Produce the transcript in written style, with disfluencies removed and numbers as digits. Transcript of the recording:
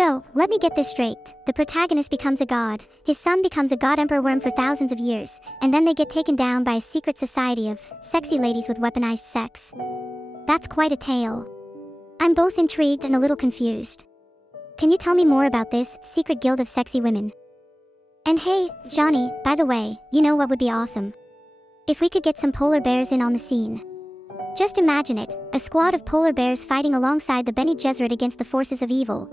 So, let me get this straight. The protagonist becomes a god, his son becomes a god emperor worm for thousands of years, and then they get taken down by a secret society of sexy ladies with weaponized sex. That's quite a tale. I'm both intrigued and a little confused. Can you tell me more about this secret guild of sexy women? And hey, Johnny, by the way, you know what would be awesome? If we could get some polar bears in on the scene. Just imagine it, a squad of polar bears fighting alongside the Bene Gesserit against the forces of evil.